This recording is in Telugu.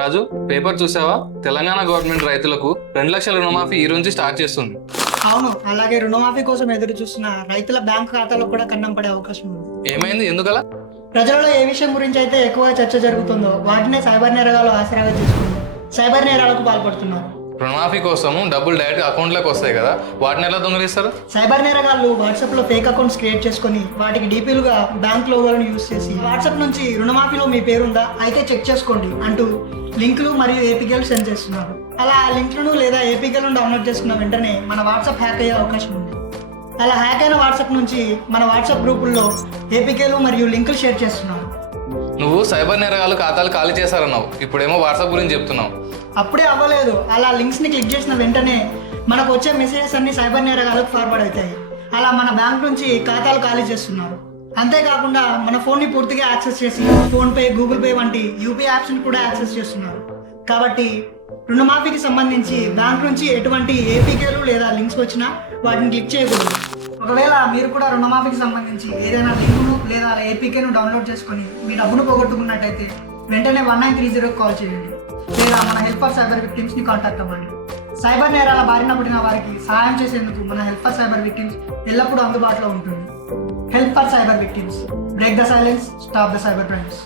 రాజు, పేపర్ చూసావా? తెలంగాణ గవర్నమెంట్ రైతులకు 2 లక్షల రుణమాఫీ ఈ రోజు స్టార్ట్ చేస్తుంది. అవును, అలాగే రుణమాఫీ కోసం ఎదురు చూస్తున్న రైతుల బ్యాంకు ఖాతాలో కూడా కన్నం పడే అవకాశం ఉంది. ఏమైంది, ఎందుకలా? ప్రజలలో ఏ విషయం గురించి అయితే ఎక్కువ చర్చ జరుగుతుందో వాటినే సైబర్ నేరగాలు ఆసరాగా తీసుకుని సైబర్ నేరాలకు పాల్పడుతున్నారు. రుణమాఫీ కోసం డబ్బులు డైరెక్ట్ అకౌంట్లోకి వస్తాయి కదా, వాటిని ఎలా దొంగలిస్తారు? సైబర్ నేరగాళ్ళు వాట్సాప్లో ఫేక్ అకౌంట్స్ క్రియేట్ చేసుకొని వాటికి డీపీలుగా బ్యాంక్ లోగోలను యూజ్ చేసి వాట్సాప్ నుంచి రుణమాఫీలో మీ పేరుందా అయితే చెక్ చేసుకోండి అంటూ లింకులు మరియు ఏపీకేలు సెండ్ చేస్తున్నారు. అలా ఆ లింకులను లేదా ఏపీకేలను డౌన్లోడ్ చేసుకున్న వెంటనే మన వాట్సాప్ హ్యాక్ అయ్యే అవకాశం ఉంది. అలా హ్యాక్ అయిన వాట్సాప్ నుంచి మన వాట్సాప్ గ్రూపుల్లో ఏపీకేలు మరియు లింకులు షేర్ చేస్తున్నారు. నువ్వు సైబర్ నేరగాళ్ళు ఖాతాలు ఖాళీ చేశారన్నావు, ఇప్పుడేమో వాట్సాప్ గురించి చెప్తున్నావు. అప్పుడే అవ్వలేదు, అలా లింక్స్ని క్లిక్ చేసిన వెంటనే మనకు వచ్చే మెసేజెస్ అన్ని సైబర్ నేరగాలకు ఫార్వర్డ్ అవుతాయి. అలా మన బ్యాంక్ నుంచి ఖాతాలు ఖాళీ చేస్తున్నారు. అంతేకాకుండా మన ఫోన్ని పూర్తిగా యాక్సెస్ చేసి ఫోన్పే, గూగుల్ పే వంటి యూపీఐ యాప్స్ని కూడా యాక్సెస్ చేస్తున్నారు. కాబట్టి రుణమాఫీకి సంబంధించి బ్యాంక్ నుంచి ఎటువంటి ఏపీకేలు లేదా లింక్స్ వచ్చినా వాటిని క్లిక్ చేయకూడదు. ఒకవేళ మీరు కూడా రుణమాఫీకి సంబంధించి ఏదైనా లింకును లేదా ఏపీకేను డౌన్లోడ్ చేసుకొని మీ డబ్బును పోగొట్టుకున్నట్టయితే వెంటనే 1930 కాల్ చేయండి లేదా మన హెల్ప్ ఫర్ సైబర్ విక్టిమ్స్ని కాంటాక్ట్ అవ్వండి. సైబర్ నేరాల బారిన పడిన వారికి సహాయం చేసేందుకు మన హెల్ప్ ఫర్ సైబర్ విక్టిమ్స్ ఎల్లప్పుడూ అందుబాటులో ఉంటుంది. Help for cyber victims, break the silence, stop the cyber crimes.